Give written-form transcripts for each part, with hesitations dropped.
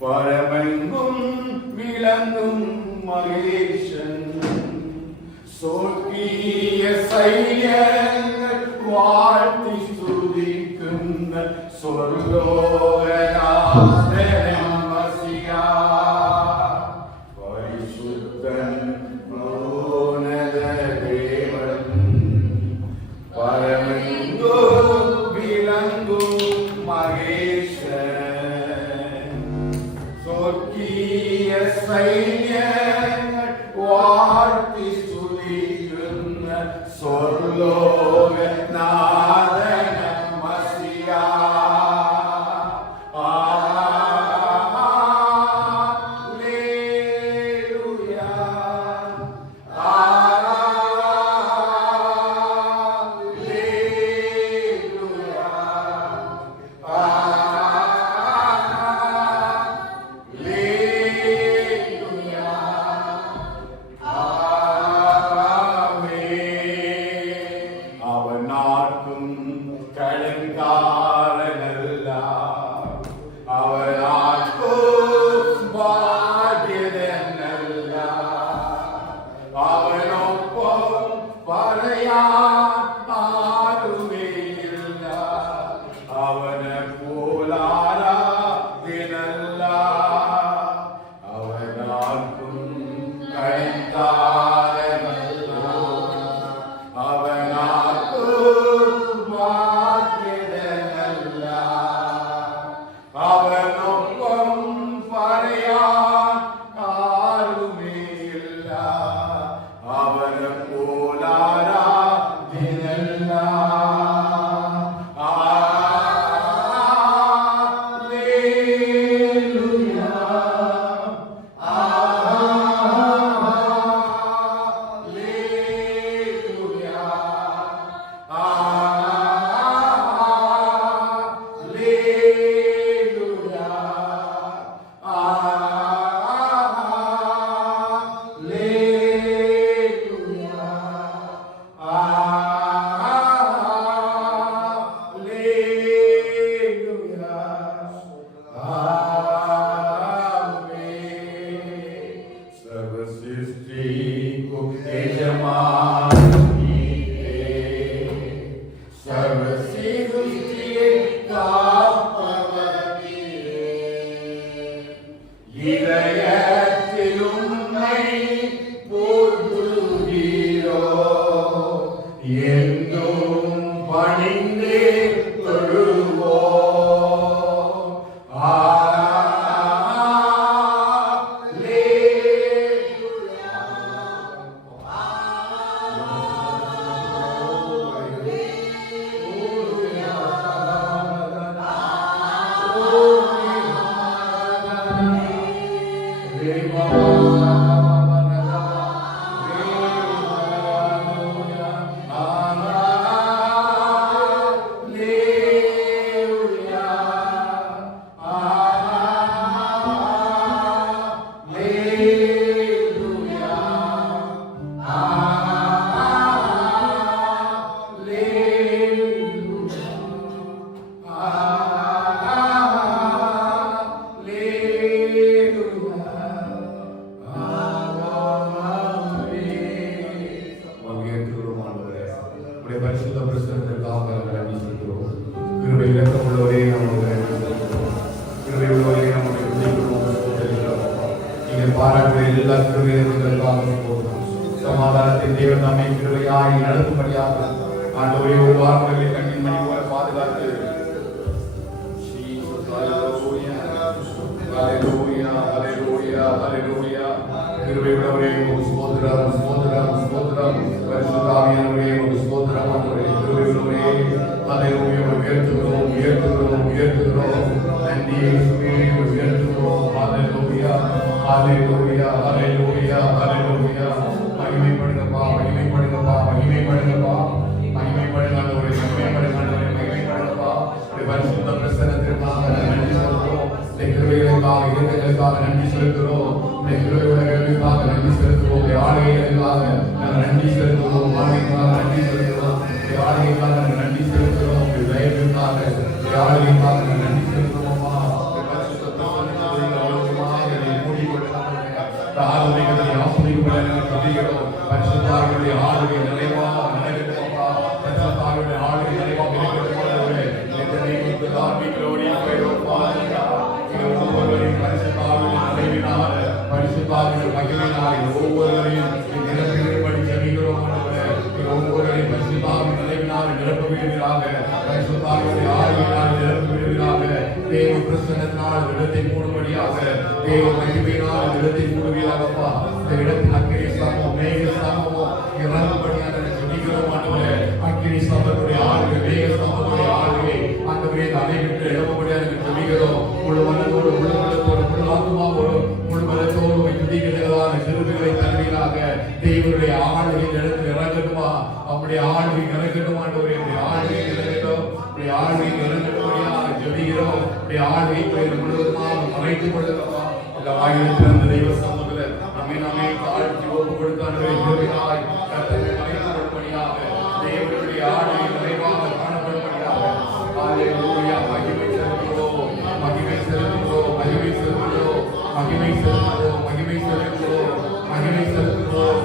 பரமெங்கும் விளங்கும் மகேஷன் சோக்கிய சைன்யங்கள் வாழ்த்தி ஸ்துதிக்கின்ற சொர்லோகநாதன் மசியா பரிசுத்தன் மகோன்னத தேவன் பரமெங்கும் விளங்கும் மகேஷன் சொர்க்கிய சைன்யங்கள் வாழ்த்தி ஸ்துதிக்கின்ற சொர்லோகநாதன் மசியா சமாதானத்தின் தேவன் நம்மை கிருபையாய் நடத்தும்படியாக ஆண்டவரே ஒரு வார்த்தைகளை கண்ணின் மணி போல பாதுகாத்து கிருபையுள்ளவரே ஸ்தோத்திரம் ஸ்தோத்திரம் ஸ்தோத்திரம் பரிசுத்த ஆவியானவரே ஸ்தோத்திரம் கிருபையுள்ளவரே ஹல்லேலூயா உயர்த்துகிறோம் உயர்த்துகிறோம் உயர்த்துகிறோம் நன்றி இயேசுவே உயர்த்துகிறோம் ஹல்லேலூயா ஹல்லேலூயா ஹல்லேலூயா ஹல்லேலூயா மகிமைப்படுங்கப்பா மகிமைப்படுங்கப்பா மகிமைப்படுங்கப்பா மகிமைப்படுங்க இரக்கங்களுக்காக நன்றி செலுத்துகிறோம். கிருபையுள்ள கிருபைக்காக நன்றி செலுத்துவோம். ஆளுகைகளுக்காக நாங்கள் நன்றி செலுத்துவோம். ஆளுகைக்காக நன்றி செலுத்துவோம். ஆளுகைக்காக நாங்கள் நன்றி செலுத்துகிறோம். தயவுக்காக ஆளுகைக்காக நாங்கள் நன்றி செலுத்துவோம். பரிசுத்தாவியுடைய ஆளுகை நிறைவாக நிறைவேற்றப்பா. பரிசுத்தாவியுடைய ஆளுகை நிறைவாக நிறைவேற்றப்படுகிறது. பரிசுத்தாவியுடைய மகிமையினால் ஒவ்வொருவரையும் நிரப்பிடும்படி ஜெபிக்கிறோம். ஒவ்வொருவரையும் பரிசுத்தாவின் நிறைவினால் நிரப்புவீர்களாக. பரிசுத்தாவியுடைய ஆளுகையினால் நிரப்புவீர்களாக. தேவ பிரசன்னத்தினால் இடத்தை மூடும்படியாக, தேவ மகிமையினால் இடத்தை மூடுவீர்களாகப்பா. இந்த இடத்தில் அக்கினி ஸ்தம்பம் மேக ஸ்தம்பமும் இறங்கும்படியாக ஜெபிக்கிறோம். ஆண்டவரே, அக்கினி ஸ்தம்பத்துடைய ஆளுகை, மேக ஸ்தம்பத்துடைய ஆளுகை ஆண்டவரே அனைவருக்கு எழும்படியாக ஜெபிக்கிறோம். முழு மனதோடு முழு மனத்தோடு முழு ஆத்மாவோடு முழு மனத்தோடு துதிக்கிறதான கிருபைகளை தருவீராக. தேவனுடைய ஆளுகை இடத்தில் இறங்கட்டுமா. நம்முடைய ஆளுகை இறங்கட்டும். ஆண்டவரே ஆளுகை இறங்கட்டும். ஆளுகை இறங்கட்டும்படியாக ஜெபிக்கிறோம். ஆளுகை முழுவதுமாக மறைத்துக் கொள்ளுங்கப்பா. அந்த ஆயுள் பிறந்த தெய்வ சமூகத்தில் நம்மை தாழ்த்தி ஒப்பு கொடுத்தாண்டவரை கிருபையாய் கர்த்தரை மறைத்துக் கொள்ளும்படியாக தேவனுடைய ஆளுகை நிறைவாக காணப்படும்படியாக ஹல்லேலூயா. மகிமை செலுத்துவோம், மகிமை செலுத்துவோம், மகிமை செலுத்துவோம், மகிமை செலுத்துவோம், மகிமை செலுத்துவோம், மகிமை செலுத்துவோம்.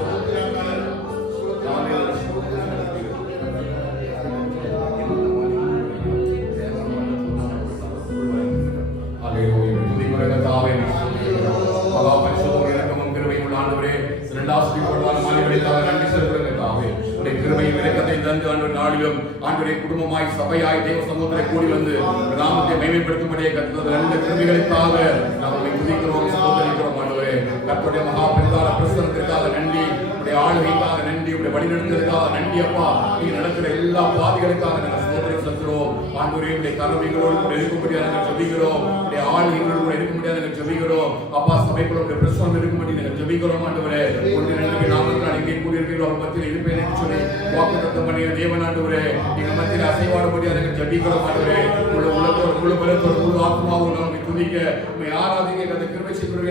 குடும்பமாய் சபையாய் தேவ சமூகத்தை கூடி வந்து நாமத்தை மேம்படுத்தும்படியே கர்த்தருடைய நல்ல கிருபைகளுக்காக நாங்கள் துதிக்கிறோம், ஸ்தோத்திரிக்கிறோம். ஆண்டவரே, கர்த்தருடைய மகா பெரிதான பிரசன்னத்திற்காக நன்றி. உடைய ஆளுகைக்காக நன்றி. உடைய வழிநடத்துவதற்காக நன்றி. அப்பா, நீங்க நடக்கிற எல்லா பாதைகளுக்காக நாங்கள் ஸ்தோத்திரம் செலுத்துகிறோம். ஆண்டவரே, உடைய கருவிகளோடு கூட இருக்கும்படியாக நாங்கள் ஜெபிக்கிறோம். உடைய ஆளுகைகளோடு கூட இருக்கும்படியாக நாங்கள் ஜெபிக்கிறோம். அப்பா, சபைக்குள்ள பிரசன்னம் இருக்கும்படி நாங்கள் ஜெபிக்கிறோம். ஆண்டவரே, ஒன்று ரெண்டு நாமத்தில் அங்கே கூடியிருக்கிறோம். அவர் மத்தியில் இருப்பேன் என்று சொல்லி வாக்குத்தத்தம் பண்ணிய தேவன் ஆண்டவரே, எங்க மத்தியில் அசைவாடும்படியாக நாங்கள் ஜெபிக்கிறோம். ஆண்டவரே, முழு உள்ளத்தோடு முழு பலத்தோடு முழு ஆத்மாவோடு நம்மை துதிக்க நம்மை ஆராதிக்க அந்த கிருபை செய்கிறோம்.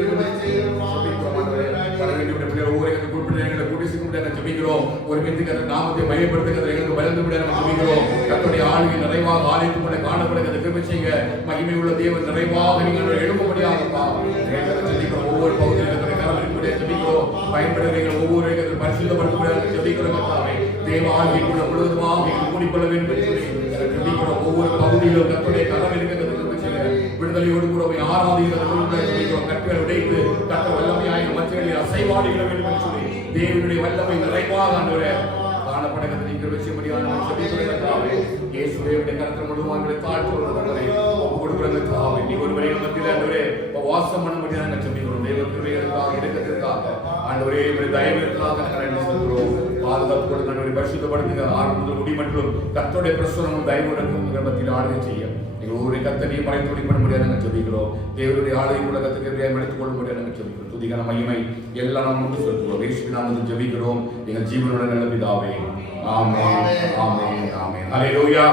ஒருமித்து நாமத்தை மையப்படுத்துகிற எங்களுக்கு பயந்து விட நம்ம ஜெபிக்கிறோம். கர்த்தருடைய ஆளுகை நிறைவாக ஆலயத்துக்குள்ளே காணப்படுகிற கிருபை செய்ய மகிமை உள்ள தேவன் நிறைவாக நீங்கள் எழும்படியாகப்பா. ஜெபிக்கிறோம். ஒவ்வொரு பகுதியில் ஜெபிக்கிறோம். பயன்படுகிற ஒவ்வொரு பரிசுத்தப்படுத்த ஜெபிக்கிறோம். தேவ ஆளுகைக்குள்ள முழுவதுமாக மூடிக்கொள்ள வேண்டும் என்று ஜெபிக்கிறோம். ஒவ்வொரு பகுதியிலும் கர்த்தருடைய கரம் இருக்கிறது விடுதலையோடு கூட ஆராதிக்கிறோம். கற்களை உடைத்து கற்ற வல்லமையாய் மற்றவர்களை அசைவாடிட வேண்டும் என்று சொல்லி தேவனுடைய வல்லமை நிறைவாக ஆண்டவரே காணப்படுகிறது. நீங்கள் வச்சுபடியான இயேசுவே கருத்து முழுவதும் தாழ்த்துவதை கொடுக்கிறதுக்காக நீ ஒருவரை மத்தியில் ஆண்டவரே வாசம் பண்ண முடியாது நாங்கள் சொல்லிக்கிறோம். தேவ கிருபைகளுக்காக இடத்திற்காக ஆண்டவரே தயவிற்காக நாங்கள் சொல்கிறோம். பாதுகாப்பு கொடுத்து ஆண்டவரை பரிசுத்தப்படுத்துங்க. ஆரம்பத்தில் முடி மற்றும் கர்த்தருடைய பிரசனமும் தயவுடன் மத்தியில் ஆளுகை செய்ய ஒவ்வொரு கத்தனையும் மறைத்துடி பண்ண முடியாது நாங்கள் சொல்லிக்கிறோம். தேவனுடைய ஆளுகைக்குள்ள கத்துக்கு மறைத்துக் கொள்ள முடியாது நாங்கள் சொல்லிக்கிறோம். துதிக்கான மகிமை எல்லாம் நம்ம முன்பு சொல்கிறோம். இயேசுவின் நாமத்தில் ஜெபிக்கிறோம் எங்கள் ஜீவனோட நல்ல பிதாவே. ஆமென், ஆமென், ஆமென். ஹல்லேலூயா.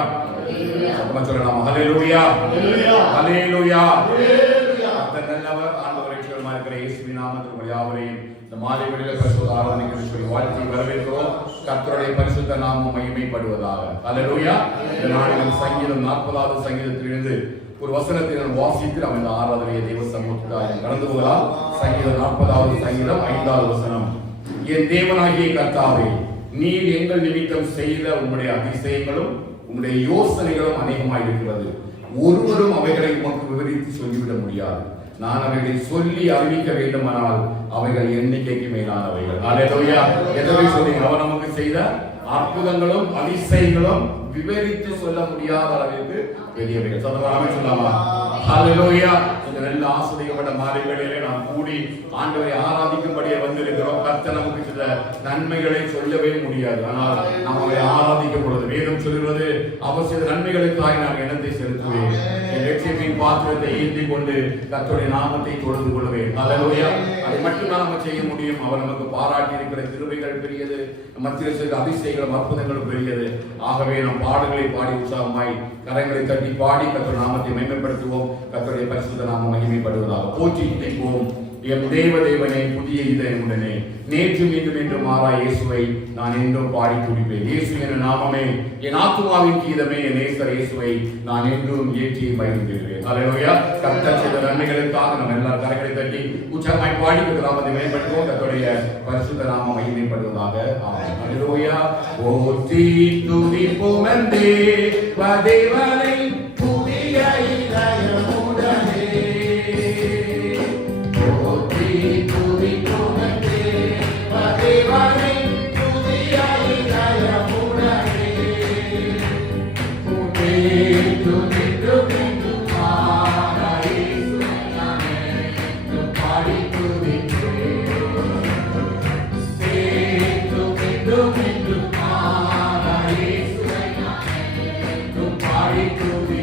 சத்தமா சொல்லலாம். ஹல்லேலூயா, ஹல்லேலூயா. கர்த்தர் நல்லவர். ஆண்டவரே ரட்சகருமாய் இருக்கிற இயேசுவின் நாமத்தில் யாவரையும் இந்த மாலை வேளையிலே பரிசுத்த ஆராதனைக்கு சொல்லி வாழ்த்தி வரவேற்கிறோம். கர்த்தருடைய பரிசுத்த நாமம் மகிமைப்படுவதாக. ஹல்லேலூயா. இந்த நாளில் சங்கீதம் 40வது சங்கீதத்திலிருந்து ஒரு வசனத்தை நான் வாசித்து நாம் இந்த ஆராதனையை தேவ சமூகத்துக்காக கடந்து போகலாம். சங்கீதம் 40வது சங்கீதம் 5வது வசனம். என் தேவனாகிய கர்த்தாவே, நீர் எங்கள் நிமித்தம் செய்த உம்முடைய அதிசயங்களும் உம்முடைய யோசனைகளும் அநேகமாயிருக்கிறது. ஒருவரும் அவைகளை உமக்கு விவரித்து சொல்லிவிட முடியாது. நான் அவைகளை சொல்லி அறிவிக்க வேண்டுமானால் அவைகள் எண்ணிக்கைக்கு மேலானவைகள். ஹல்லேலூயா. எதை சொல்லி அவர் நமக்கு செய்த அற்புதங்களும் அதிசயங்களும் விவரித்து சொல்ல முடியாத அளவிற்கு பெரியவைகள். சத்தமாக சொல்லாமா? ஹல்லேலூயா. இந்த நல்ல ஆசீர்வதிக்கப்பட்ட மாலை வேளையிலே நாம் கூடி கூடி ஆண்டவரை ஆராதிக்கும்படியே வந்திருக்கிறோம். கர்த்தர் நமக்கு சில நன்மைகளை சொல்லவே முடியாது. ஆனால் நாம் அவரை ஆராதிக்கும் பொழுது வேதம் சொல்கிறது, அவர் சில நன்மைகளுக்காக நான் எண்ணத்தை செலுத்துவேன், என் ரட்சிப்பின் பாத்திரத்தை ஏந்தி கொண்டு கர்த்தருடைய நாமத்தை தொழுது கொள்வேன். அல்லேலூயா. அதை மட்டும்தான் நம்ம செய்ய முடியும். அவர் நமக்கு பாராட்டி இருக்கிற கிருபைகள் பெரியது, மத்திய சில அதிசயங்களும் அற்புதங்களும் பெரியது. ஆகவே நாம் பாடல்களை பாடி உற்சாகமாய் கரங்களை தட்டி பாடி கர்த்தருடைய நாமத்தை மேன்மைப்படுத்துவோம். கர்த்தருடைய பரிசுத்த நாமம் மகிமைப்படுவதாக போற்றி துதிப்போம். எம் தேவனே, புதிய இதயமுடனே நேற்று மீண்டும் என்று மாறா இயேசுவை நான் என்றும் பாடி துடிப்பேன். இயேசு என்ற நாமமே என் ஆத்துமாவின் கீதமே, என் நேசர் இயேசுவை நான் என்றும் ஏற்றி மகிழ்ந்திருக்கிறேன். அல்லேலூயா. கர்த்தர் செய்த நன்மைகளுக்காக நம்ம எல்லாரும் கரங்களை தட்டி உற்சாகமாய் பாடி நாமத்தை மேம்படுத்துவோம். கர்த்தருடைய பரிசுத்த நாமம் மகிமைப்படுவதாக. ஆமென். அல்லேலூயா. போற்றி துதிப்போம் தேவனை புதிய இதயமுடனே. போற்றி துதிப்போம் தேவனை புதிய இதயமுடனே. துதித்து நின்று மாறா இயேசுவை நான் என்றும் பாடி துதிப்பேன். துதித்து நின்று மாறா இயேசுவை நான் என்றும் பாடி துதிப்பேன்.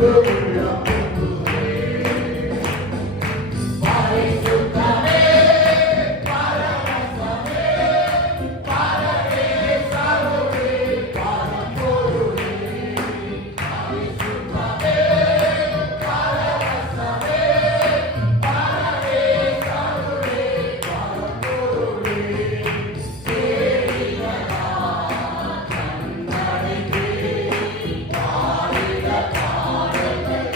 அன்பு உள்ளம் பரிசுத்தமே பரவசமே பரமேசருளே பரம்பொருளே பரிசுத்தமே பரவசமே பரமேசருளே பரம்பொருளே தேடினதா கண்டடைந்தே பாடிட பாடல்கள்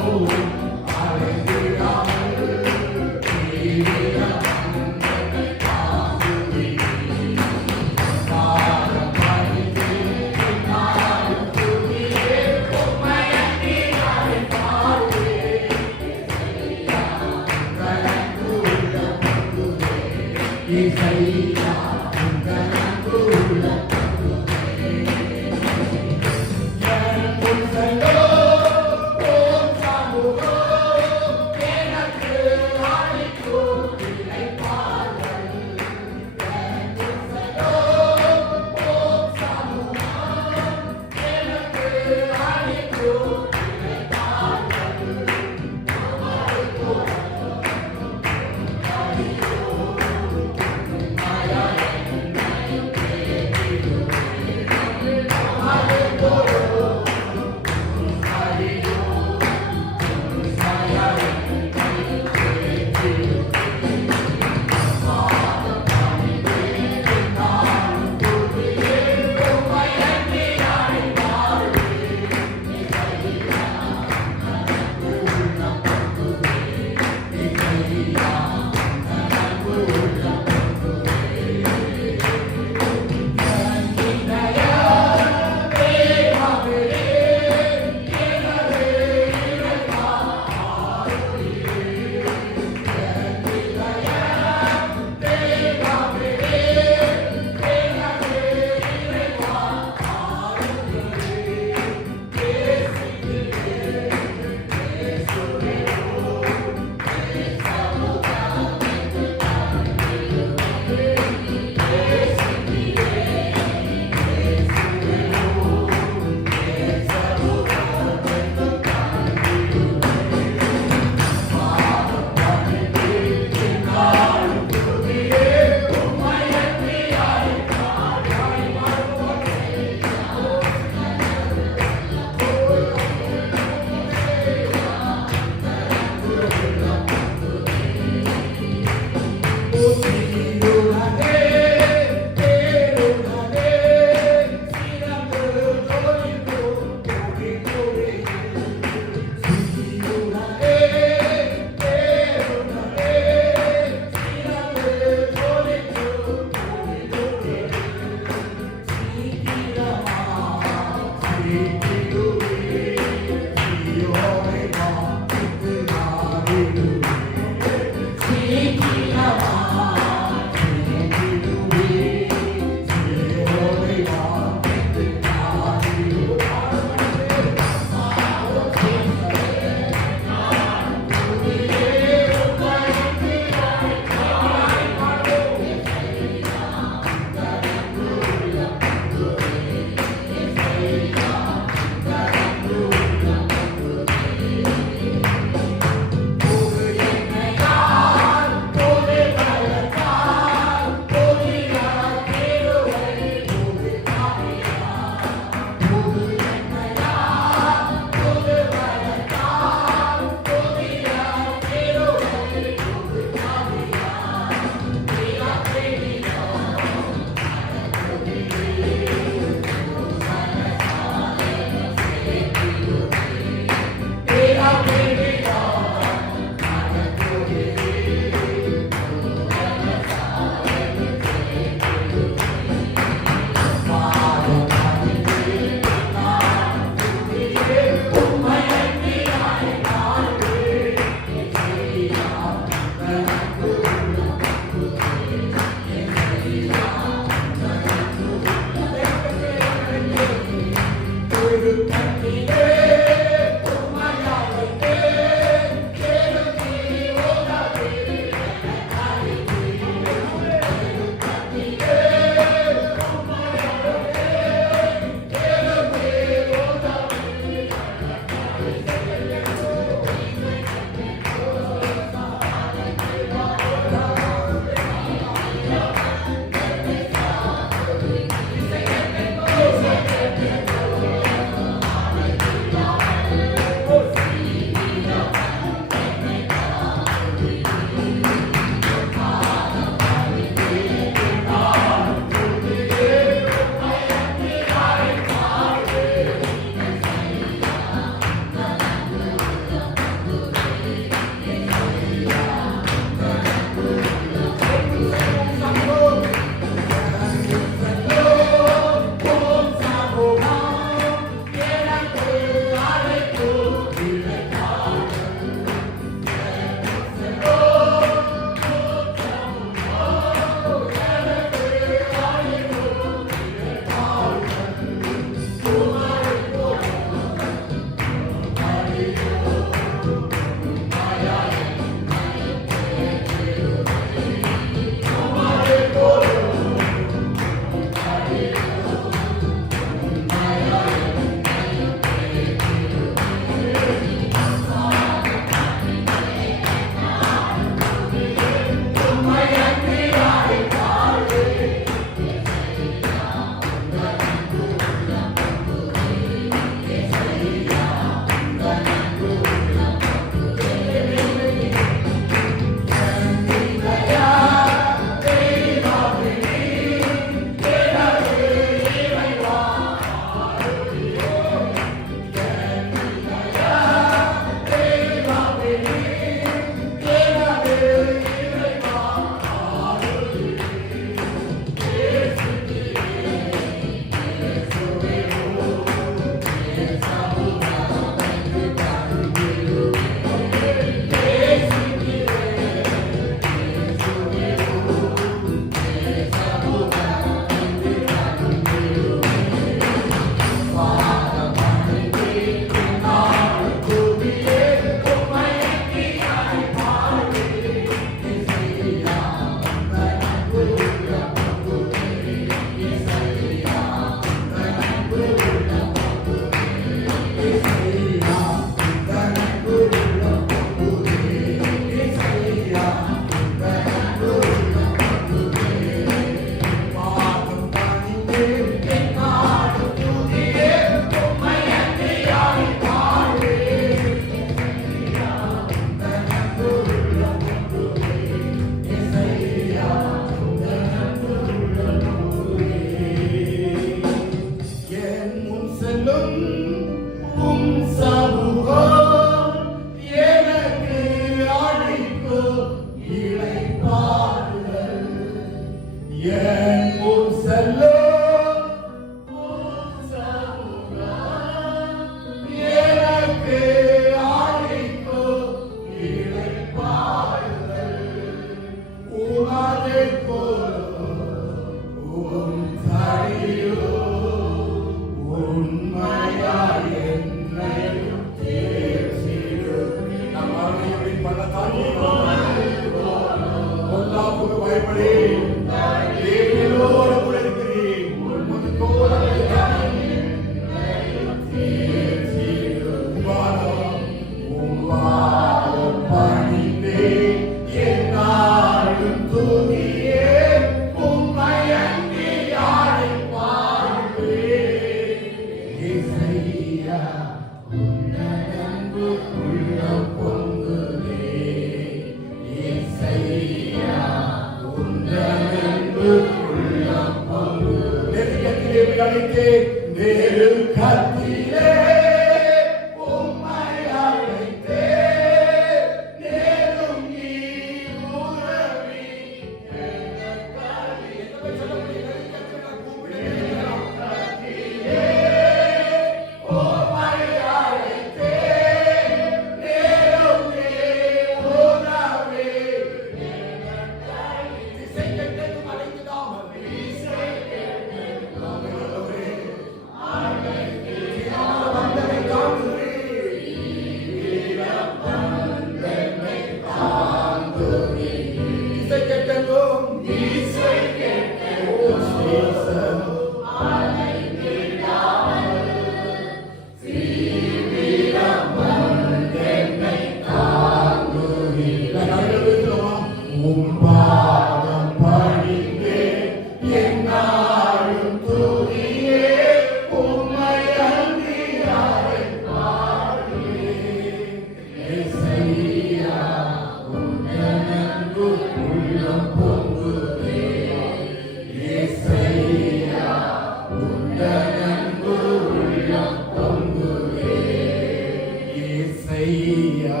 ஏசையா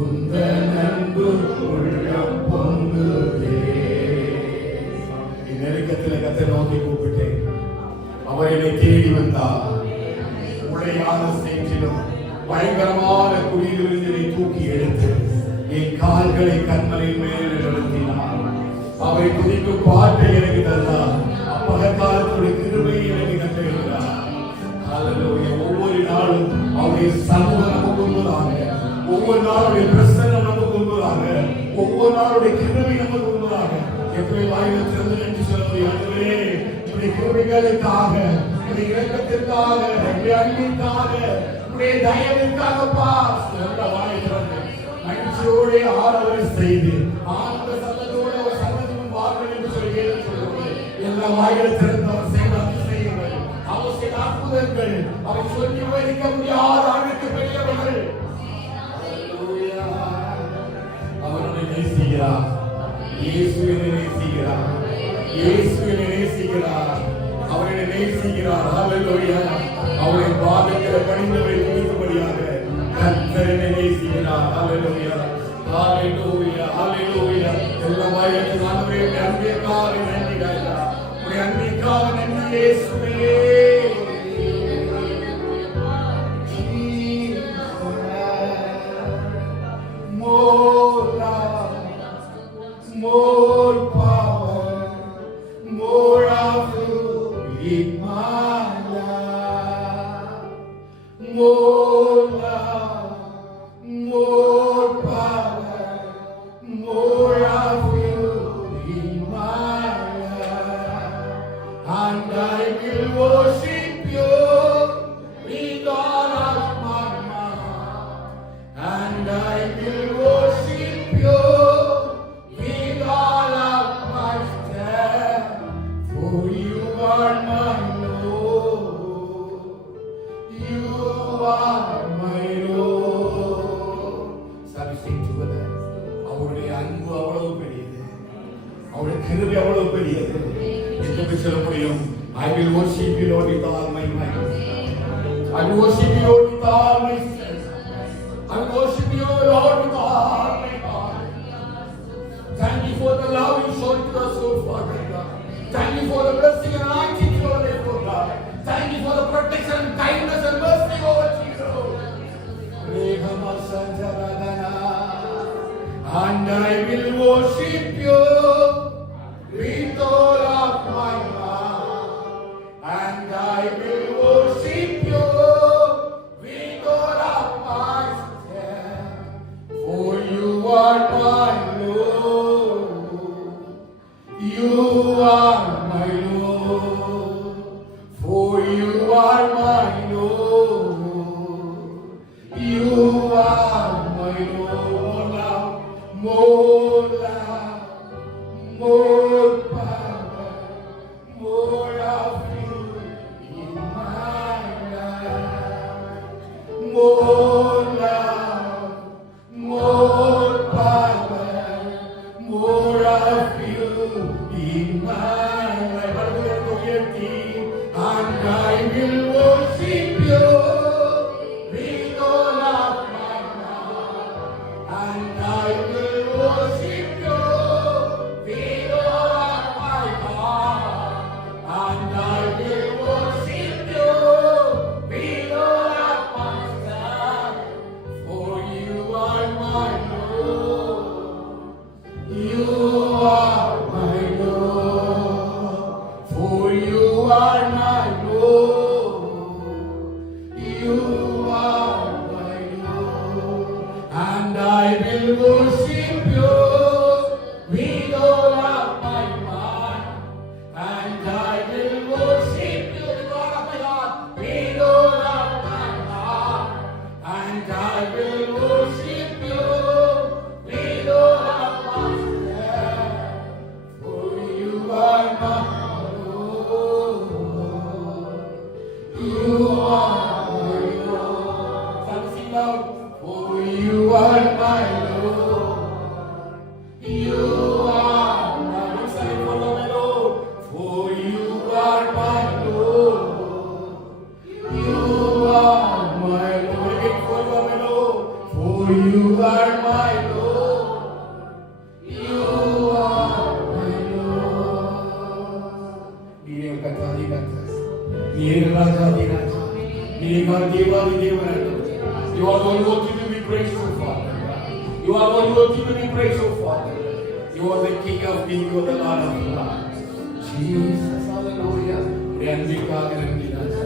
உந்தன் அன்பு உள்ளம் பொங்குதே. நெருக்கத்தில் கத்தை நோக்கி கூப்பிட்டேன். அவர் என்னை தேடி வந்தார். உடையான சேற்றிலும் பயங்கரமான குழியிலிருந்து என்னை தூக்கி எடுத்து என் கால்களை கண்மலையின் மேல் நிறுத்தினார். அவரை துதிக்கும் பாட்டை எனக்கு தந்தார். அப்பகக்காலத்துடைய கிருபையை எனக்கு தந்திருக்கிறார். ஒவ்வொரு நாளும் அவருடைய சமூகம் நமக்கு உண்பதாக, ஒவ்வொரு நாளுடைய பிரசன்னம் நமக்கு உண்பதாக, ஒவ்வொரு நாளுடைய கிருபை நமக்கு உண்பதாக. எப்படி வாயில திறந்து நன்றி சொல்ல முடியாது? உடைய கிருபைகளுக்காக, உடைய இரக்கத்திற்காக, உடைய அன்பிற்காக, உடைய தயவிற்காகப்பா நல்ல வாயை திறந்து மகிழ்ச்சியோடு ஆராதனை செய்து ஆனந்த சத்தத்தோடு அவர் சன்னதியும் வார்கள் என்று சொல்லி சொல்லுவது எல்லா வாயில திறந்து அவர் செய்த அதிசயங்கள், அவர் செய்த அற்புதங்கள், அவர் சொல்லி விவரிக்க முடியாத அளவுக்கு பெரியவர்கள். அவர் நம்மை நேசிக்கிறார். இயேசுவை நேசிக்கிறார். இயேசுவை நேசிக்கிறார். அவரை நேசிக்கிறார். ஹல்லேலூயா. அவரை பாதத்தில் பணிந்தவரை துதிக்கும்படியாக கர்த்தர் என்னை நேசிக்கிறார். ஹல்லேலூயா. ஹல்லேலூயா. ஹல்லேலூயா. எல்லா வாயிலும் ஆண்டவரே அன்பிற்காக நன்றி ராஜா. உம்முடைய அன்பிற்காக நன்றி இயேசுவே. More power, more of you in my life. More love, more power, more of you in my life. And I will worship you with all of my heart. And I will worship you with all of my strength, for you are my Lord, you are my Lord. Shall we sing together? அவருடைய அன்பு அவ்வளவு பெரியது, அவருடைய கிருபை அவ்வளவு பெரியது. என்று சொல்ல முடியும். I will worship you Lord with all my might. I will worship you Lord with all my strength. I will worship you Lord with all my heart. Thank you for the love you showed to us, oh Father God. Thank you for the blessing and anointing you are there, oh God. Thank you for the protection, kindness and mercy over Jesus. And I will worship you with all of my heart. And I will worship you with all of my strength. For you are my Lord, you are my Lord. For you are my Lord, you are my Lord. More love, more power, more of you in my life. More love, more power, more of you in my life. And I will worship you with all of my heart. And I will worship you with all of my heart. And I will worship you with all of my strength. For you are my Lord, you are my Lord. For you are my Lord, you are my Lord. And I will worship you with all of my mind. And I will worship you with all of my heart, with all of my heart. And I will worship you with all of my strength. For you are my Lord, you are my Lord. Shall we sing loud? For you are my Lord, you are my Lord. Shall we follow my Lord? For you are my Lord, you are my Lord. Again, follow my Lord. For you are my Lord. You are my Lord. நீரே கர்த்தாதி கர்த்தர். நீரே ராஜாதி ராஜா. நீரே தேவாதி தேவன். You are the one worthy to be praised, O Father. You are the one worthy to be praised, O Father. You are the King of Kings, you are the Lord of Lords. Jesus, hallelujah. உடைய அன்பிற்காக நன்றி ராஜா.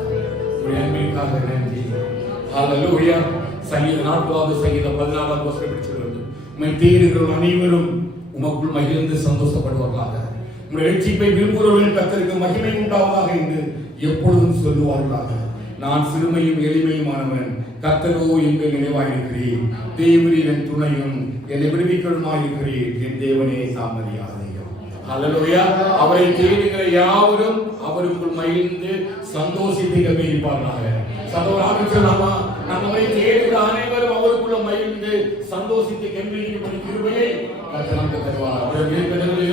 உடைய அன்பிற்காக நன்றி. Hallelujah. சங்கீத 40வது சங்கீதம் 14வது வசனம் இப்படி சொல்கிறது. உம்மை தேடுகிற அனைவரும் உமக்குள் மகிழ்ந்து சந்தோஷப்படுவார்களாக. உம்முடைய ரட்சிப்பை விரும்புகிறவர்கள் கர்த்தருக்கு மகிமை உண்டாவதாக என்று எப்பொழுதும் சொல்லுவார்களாக. நான் சிறுமையும் எளிமையுமானவன், கர்த்தரோ எங்கள் நினைவாயிருக்கிறேன். தேவரீர் என் துணையும் என்னை விடுவிக்கிறதுமாயிருக்கிறேன். என் தேவனே சாமதியாதையும். ஹல்லேலூயா. அவரை தேடுகிற யாவரும் அவருக்குள் மகிழ்ந்து சந்தோஷத்தை கம்பீரிப்பார்களாக. சகோதரராக சொல்லாமா, நம்மை தேடுகிற அனைவரும் அவருக்குள்ள மகிழ்ந்து சந்தோஷத்தை கம்பீரிக்கும் கிருபையை கர்த்தர் நமக்கு தருவார். அவருடைய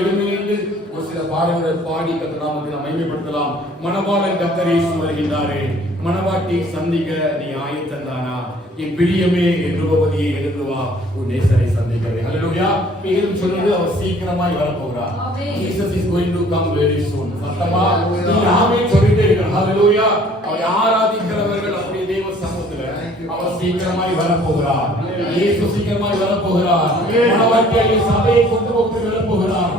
எழுந்திருந்து ஒரு சில பாடல்களை பாடி கர்த்தர் நாமத்தை மகிமைப்படுத்தலாம். மணவாளன் கர்த்தர் இயேசு வருகின்றாரே, மணவாட்டி சந்திக்க நீ ஆயத்தந்தானா? என் பிரியமே என் ரூபவதியை எழுந்து வா, உன் நேசரை சந்திக்கவே. ஹல்லேலூயா. பேரும் சொல்றது அவர் சீக்கிரமாய் வரப்போகிறார். Jesus is going to come very soon. சத்தமா நீ ஆமென் சொல்லிட்டே இருக்க. ஹல்லேலூயா. அவரை ஆராதிக்கிறவர்கள் அப்படியே தேவ சமூகத்துல அவர் சீக்கிரமாய் வரப்போகிறார். இயேசு சீக்கிரமாய் வரப்போகிறார். மணவாட்டியை சபையை கொண்டு போய் வரப்போகிறார்.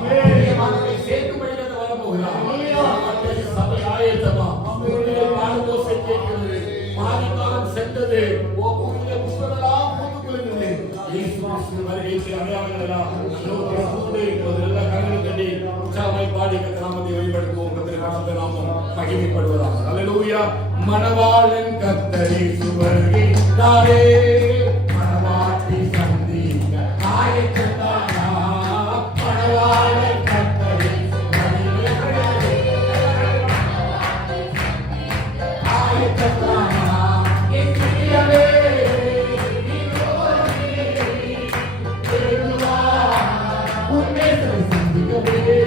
மனதை சேர்க்கும்படியாக வரப்போகிறார். மணவாட்டியை சபை ஆயத்தமா. உங்களுடைய பாடுவோசை கேட்கிறது. மாறிக்காலம் சென்றது. உங்களுடைய புஷ்பமெல்லாம் பூத்து குலுங்குது. இயேசு கிறிஸ்து வருகைக்கு அடையாளங்களெல்லாம் லோகத்தோடு எல்லா கரங்களை தட்டி உற்சாகமாய் பாடி கர்த்தர் நாமத்தை வெளிப்படுத்துவோம். கர்த்தர் நாமம் மகிமைப்படுவதாக. ஹல்லேலூயா. மணவாளன் கர்த்தர் இயேசு வருகிறாரே, மணவாட்டி சந்திக்க ஆயத்தந்தானா? மணவாளன் கர்த்தர் இயேசு வருகிறாரே, ஆயத்தந்தானா? என் பிரியமே நீ எழுவா, உன் நேசரை சந்திக்கவே.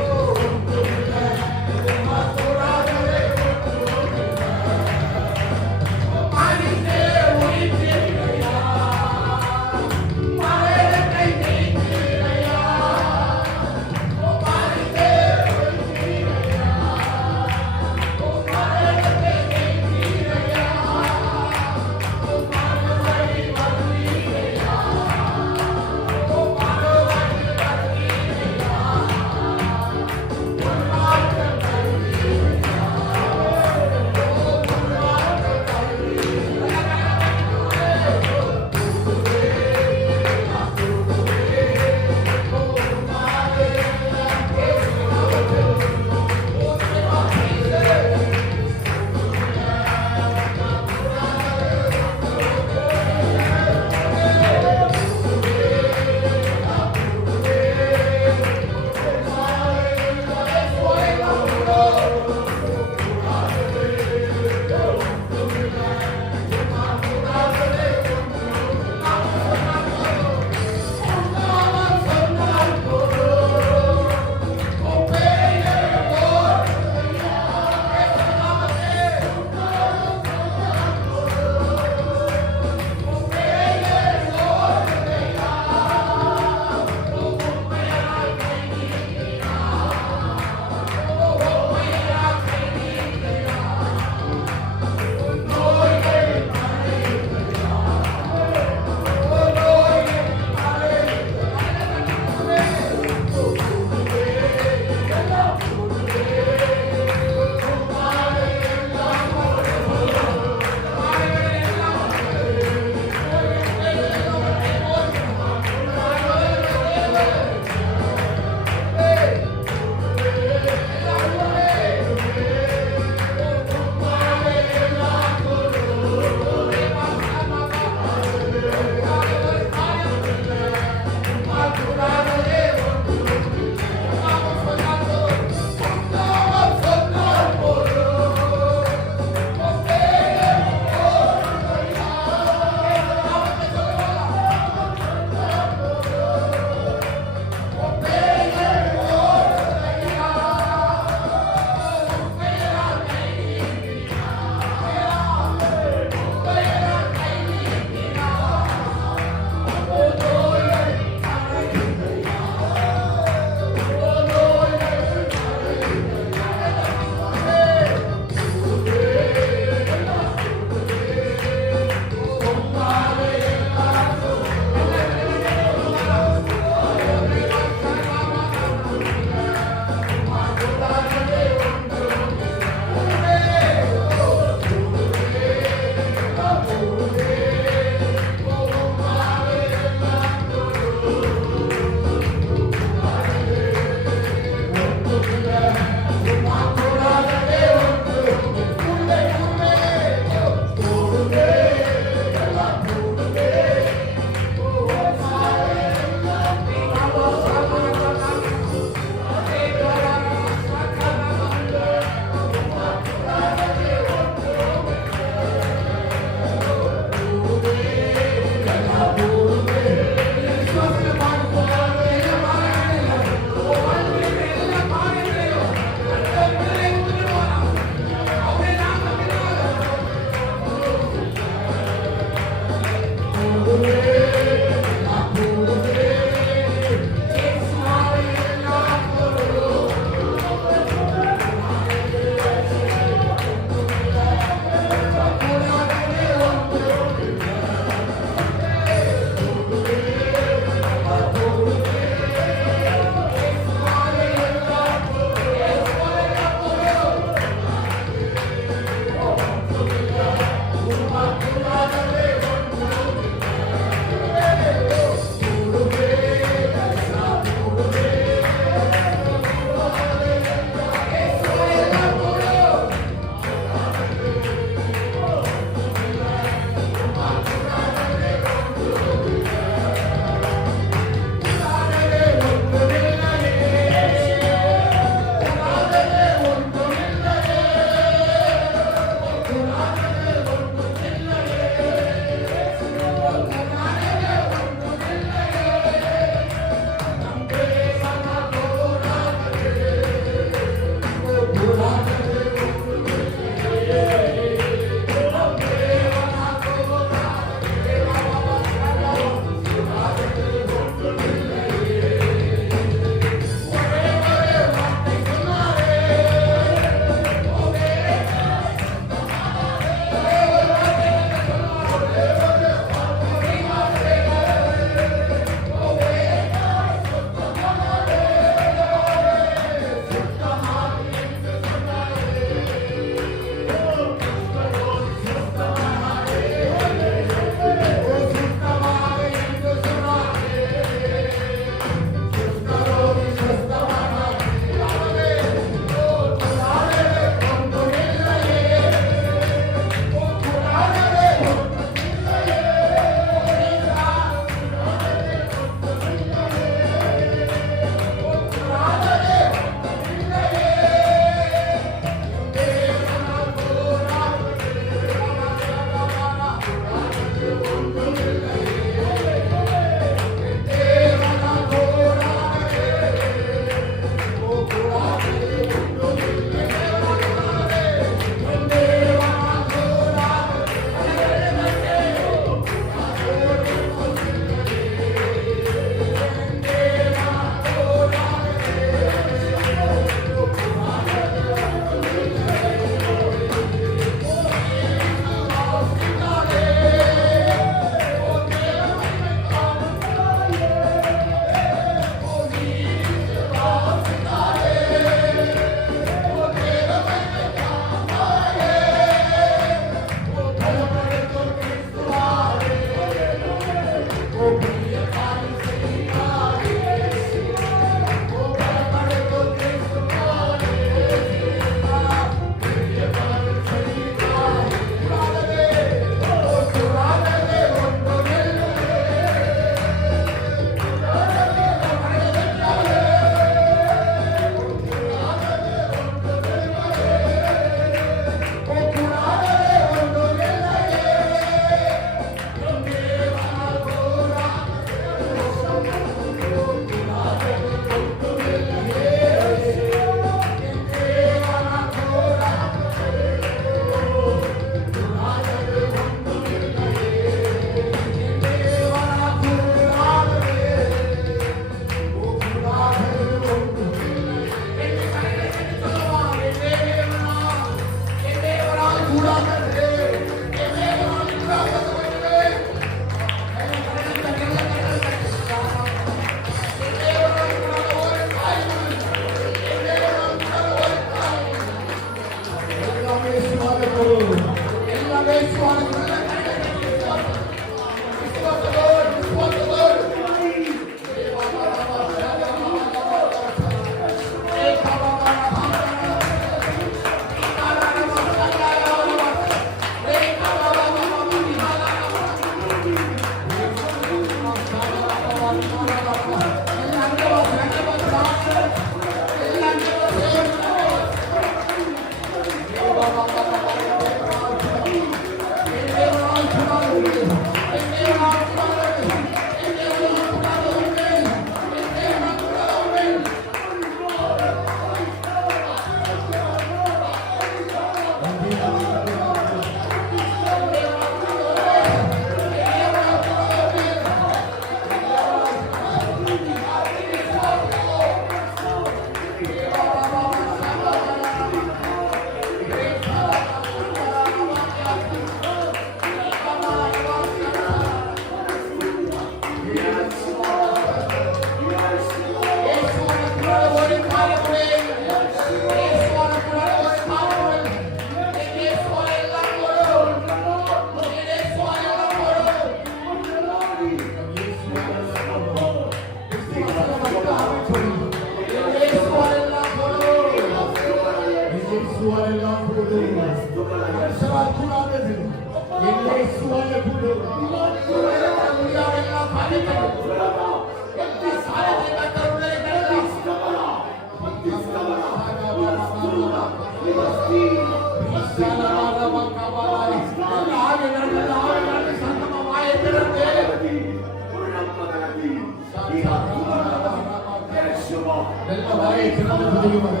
நல்ல வாயை திறந்து துதியுமாக.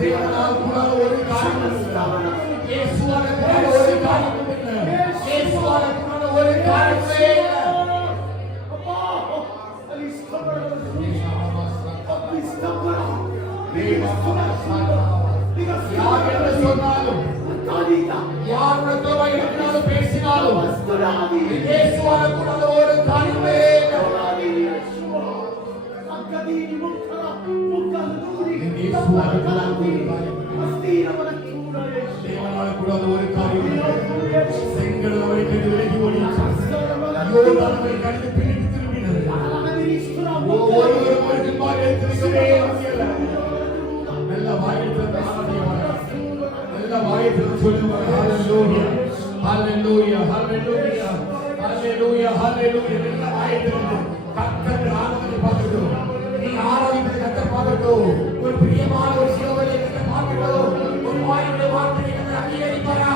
தேவனால் கூடாத ஒரு காரியமும் இல்லை. இயேசுவால் கூடாத ஒரு காரியமும் இல்லை. இயேசுவால் கூடாத ஒரு காரியமே இல்லை. யார் என்ன சொன்னாலும், யார் இடத்திலும் பேசினாலும் இயேசுவால் கூடாத ஒரு காரியமே இல்லை. தேவனால் கூடாத ஒரு காரியம். செங்கல் அவரை கண்டு விலகி ஓடினார். யோர்தான் அவரை கண்டு பிடித்து திரும்பினார். ஒருவருக்கு பாடியிருக்கவே முடியல. நல்ல வாயில் திறந்து ஆராதிப்பார். நல்ல வாயில் திறந்து சொல்லுவார். ஹalleluya ஹalleluya ஹalleluya ஹalleluya ஹalleluya. நல்ல வாயில் திறந்து கர்த்தர் ஆராதனை பார்க்கட்டும். நீ ஆராதிப்பதை கர்த்தர் பார்க்கட்டும். ஒரு பிரியமான ஒரு சேவகரை கர்த்தர் பார்க்கட்டும். ஒரு வாயிலுடைய வார்த்தையை கர்த்தர் அங்கீகரிப்பாரா?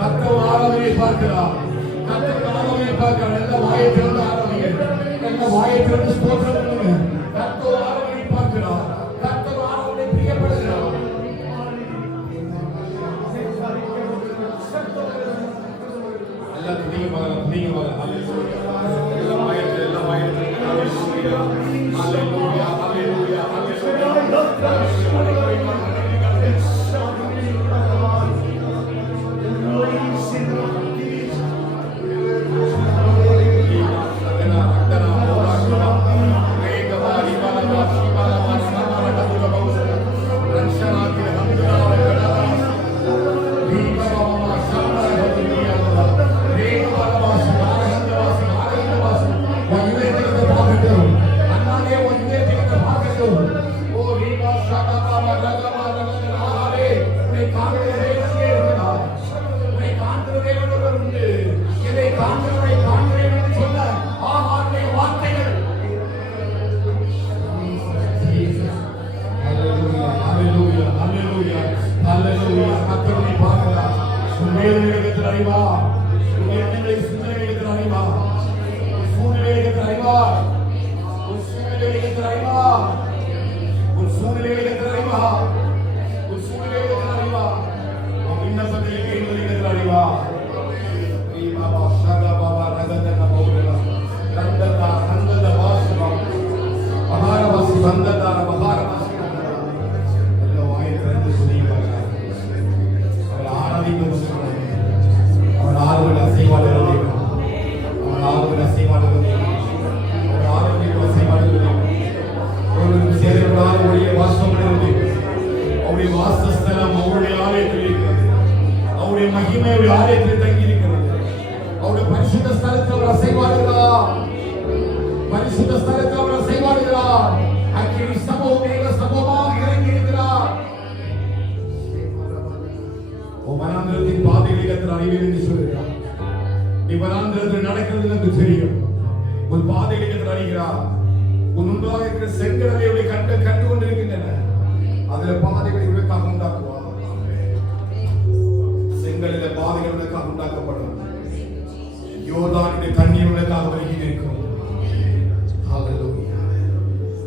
கர்த்தர் ஆராதனை பார்க்கிறார். கர்த்தர் ஆராதனை பார்க்கிறார். நல்ல வாயை திறந்து ஆராதனை. நல்ல வாயை திறந்து ஸ்தோத்திரம் பண்ணுங்க. கர்த்தர் ஆராதனை பார்க்கிறார். கர்த்தர் ஆராதனை பிரியப்படுகிறார். எல்லா துதியுமாக துதியுமாக. எல்லா வாயத்தில் எல்லா வாயத்தில் ஹalleluya ஹalleluya ஹalleluya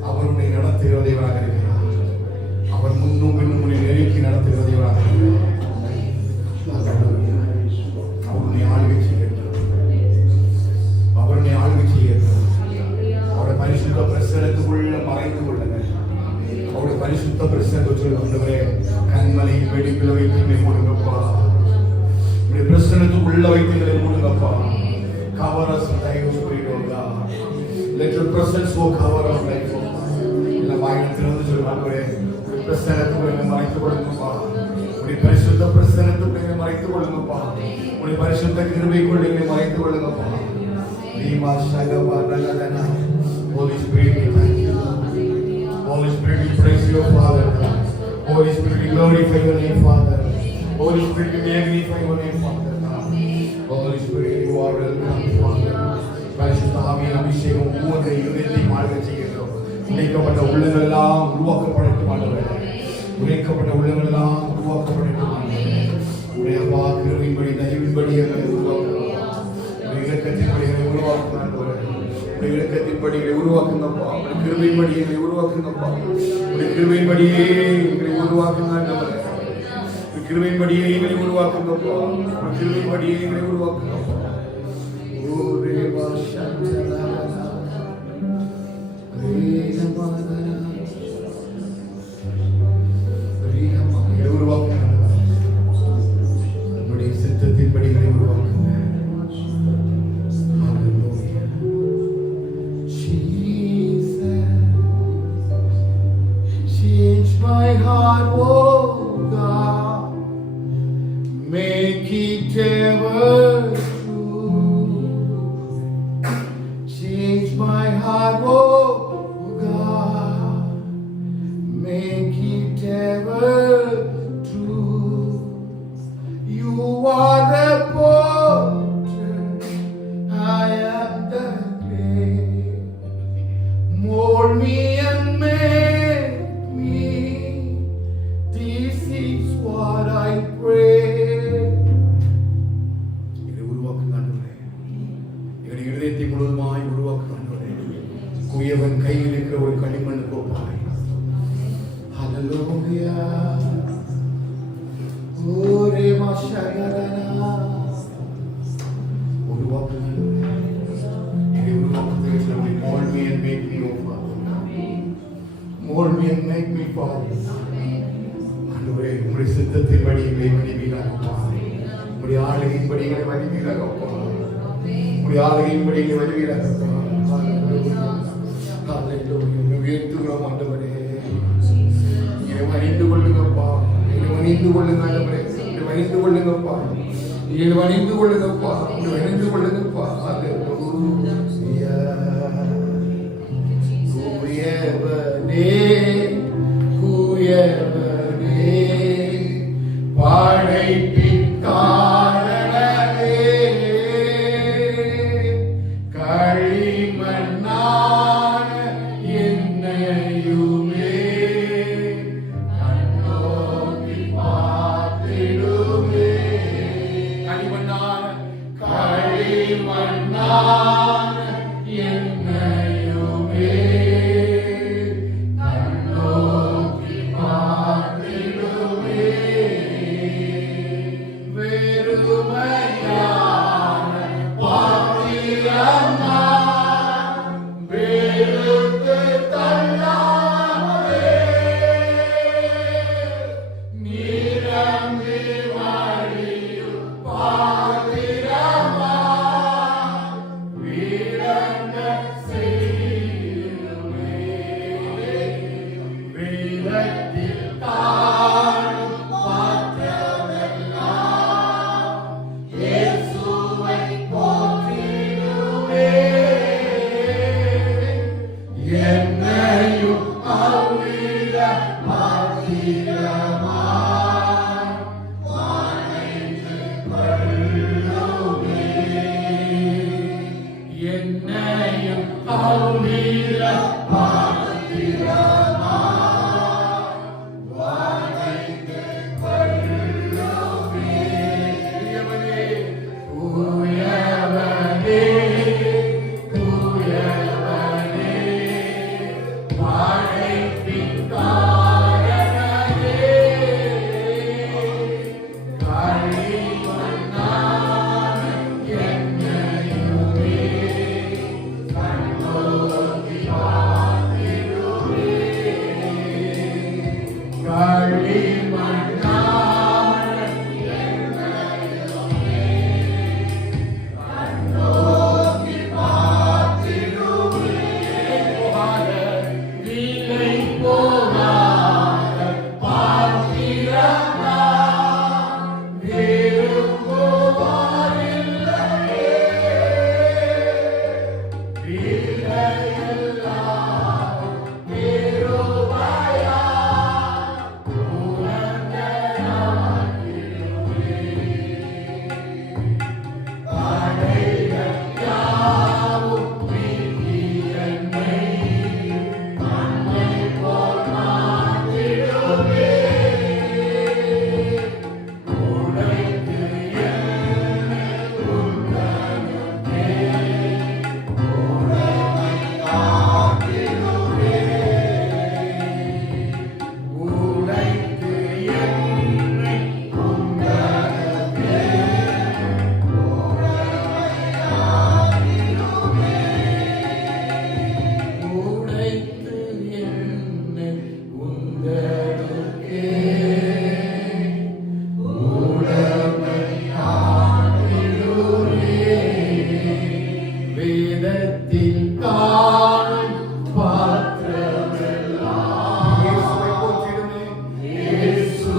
அவருடைய நடத்துகிற தேவனாக இருக்கிறார். அவர் முன்னும் பின்னும் நெருக்கி நடத்துகிற தேவனாக இருக்கிறார். அவருடைய ஆளுகை செய்கிறார். அவருடைய ஆளுகை செய்கிறார். அவருடைய பரிசுத்த பிரசனத்துக்குள்ள மறைந்து கொள்ளுங்கள். அவருடைய பரிசுத்த பிரசனத்தை சொல்லுகின்றவரே, கண்மலையில் வெடிப்பில் வைத்து மூடுங்கப்பா. உடைய பிரசனத்துக்குள்ள வைத்து மூடுங்கப்பா. Cover us with thy Spirit, O God. Let your presence will cover our life, O God. எல்லா வாயிலும் திறந்து சொல்லுவாங்களே, உடைய பிரசனத்துக்குள்ள மறைத்து கொள்ளுங்கப்பா. உடைய பரிசுத்த பிரசனத்துக்குள்ள மறைத்து கொள்ளுங்கப்பா. உடைய பரிசுத்த கிருபைக்குள்ள மறைத்து கொள்ளுங்கப்பா. Neema சகவா நலதனா. Holy Spirit, we thank you. Holy Spirit, we praise you, Father. Holy Spirit, we glorify your name, Father. Holy Spirit, we magnify your name, Father. Holy Spirit, you are welcome, Father. பரிசுத்த ஆவியின் அபிஷேகம் ஒவ்வொரு இதயத்தையும் ஆளுகை செய்கிறோம். இணைக்கப்பட்ட உள்ளங்களெல்லாம் உருவாக்கப்படட்டும் ஆண்டவரே. உரைக்கப்பட்ட உள்ளங்கள் எல்லாம் உருவாக்கப்படட்டும். உடைய வாக்குகளின்படி தயவின்படி எங்களை உருவாக்குவோம். உடைய இலக்கத்தின்படி எங்களை உருவாக்குவோம். உடைய இலக்கத்தின்படி எங்களை உருவாக்குங்கப்பா. உடைய கிருபையின்படி எங்களை உருவாக்குங்கப்பா. உடைய கிருபையின்படியே எங்களை உருவாக்குங்க. கிருபையின்படியே எங்களை உருவாக்குங்கப்பா. உடைய கிருபையின்படியே எங்களை உருவாக்குங்கப்பா. ஓ ரேவா சஞ்சலா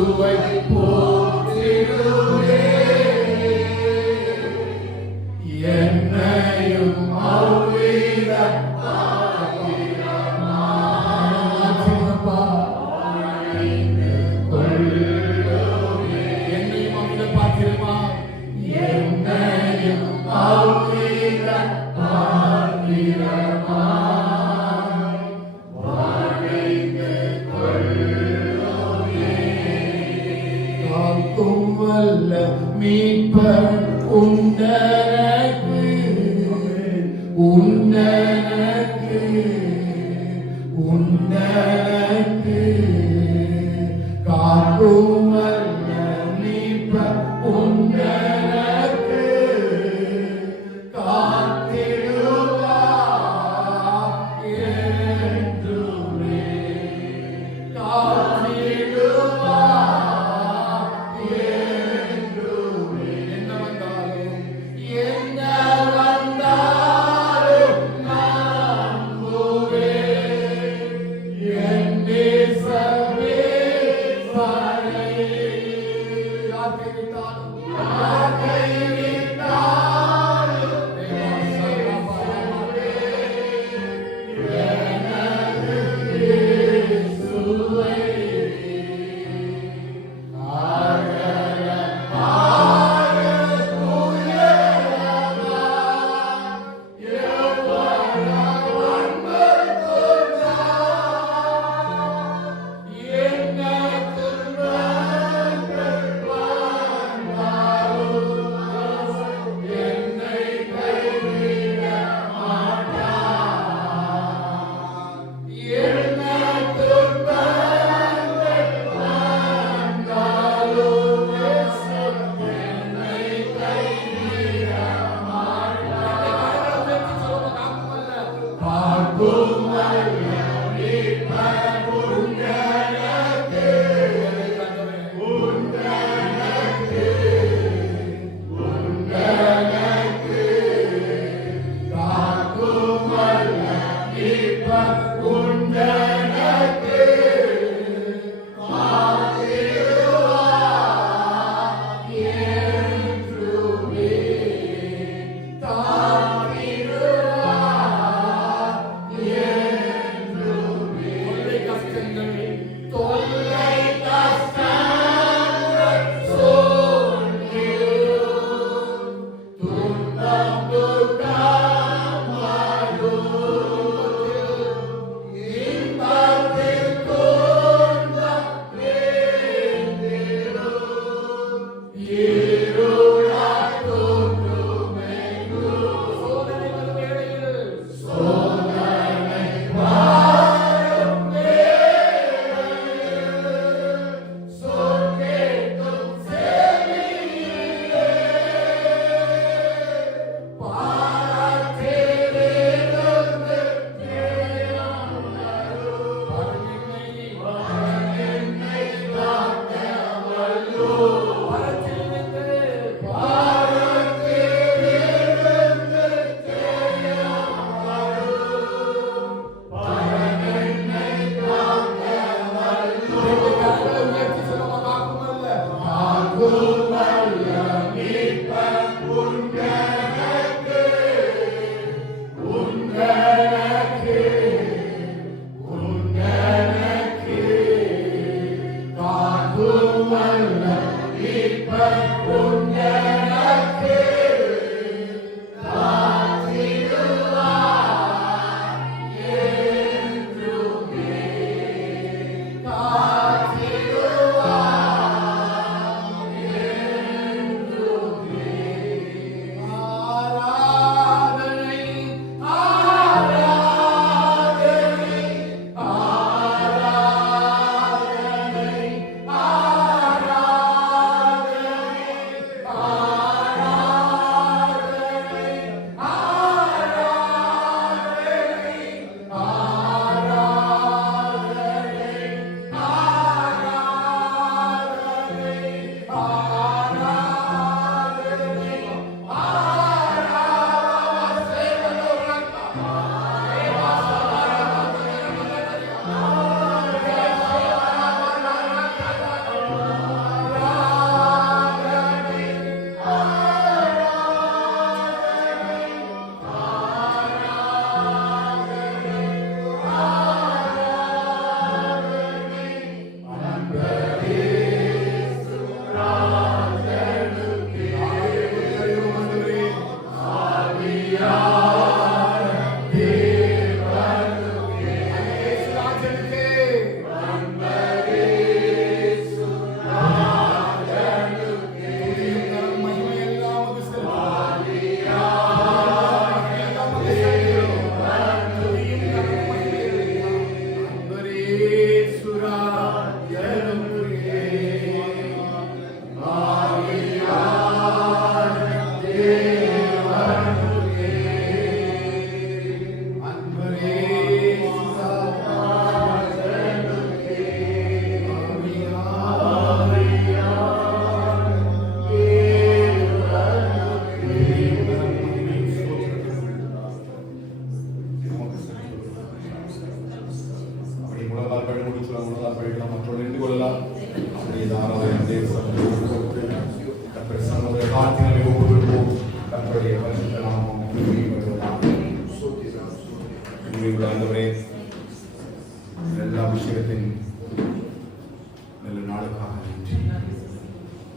இயேசுவை போற்றிடுவே என்னையும் மீட்பர் உண்டனக்கு உண்டனக்கு உண்டனக்கு காக்குமல்ல மீட்பர் உண்டனக்கு காத்திடுவார் என்றுமே காத்திடுவார்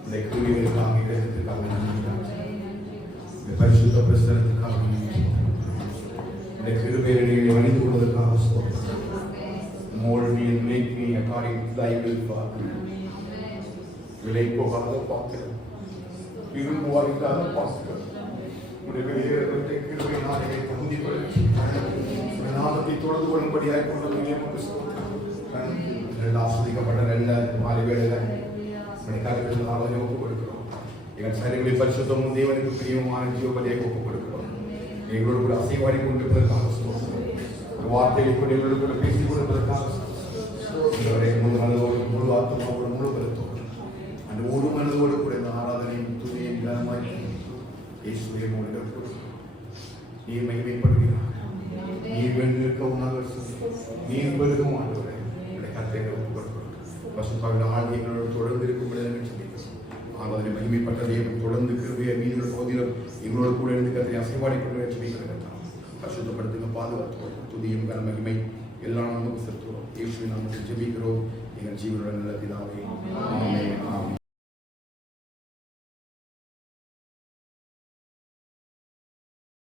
இந்த கிருபைகளுக்காக இடத்திற்காக நன்றி ராஜா. இந்த பரிசுத்த பிரசனத்துக்காக நன்றி. இந்த கிருபைகளை அணிந்து கொள்வதற்காக ஸ்தோத்திரம். Mold me and make me according to thy will, Father. விலை போகாத பாத்திரம், இரும்புவாரில்லாத பாத்திரம், உடைய வெளியேறத்தை கிருபையினாலே பொருந்திக் கொள்ளும். உடைய நாமத்தை தொடர்ந்து கொள்ளும்படியாய் கொண்டது எமக்கு ஸ்தோத்திரம். நல்ல ஆஸ்வதிக்கப்பட்ட நல்ல மாலை வேளையில உடைய கருத்தில் நாளை ஒப்புக் கொடுக்கிறோம். எங்கள் சரீரங்களை பரிசுத்தமும் தேவனுக்கு பிரியமான ஜீவபலியாக ஒப்புக் கொடுக்கிறோம். எங்களோடு கூட அசைவாடி கொண்டிருப்பதற்காக ஸ்தோத்திரம். வார்த்தையை கூட எங்களோடு கூட பேசிக் கொண்டிருப்பதற்காக இவரை முழு மனதோடு முழு ஆத்மாவோடு முழு கருத்தோடு அந்த ஒரு மனதோடு கூட இந்த ஆராதனையும் துதியும் கனமாய் இயேசுவை மூலம் நீர் மகிமைப்படுகிறார். நீர் வென்றிருக்கவும் நாங்கள் நீர் பெருகும் ஆண்டவரை என்னுடைய கருத்தை ஒப்புக்கொடுக்கிறோம். பசுப்பாவின் ஆழ்நிகளோடு தொடர்ந்து இருக்கும் ஆராதனை மகிமைப்பட்ட தேவன் தொடர்ந்து கிருபையை மீன்கள் பகுதியிலும் எங்களோடு கூட இருந்து கருத்தை அசைவாடி கொண்டு சொல்லிக்கிறேன். பரிசுத்தப்படுத்துங்க, பாதுகாத்துவோம். துதியும் கன மகிமை எல்லாம் நமக்கு செலுத்துவோம். இயேசுவின் நாமத்தில் ஜெபிக்கிறோம் எங்கள் ஜீவனுடன் நல்ல பிதாவே. ஆமென். ஆமென்.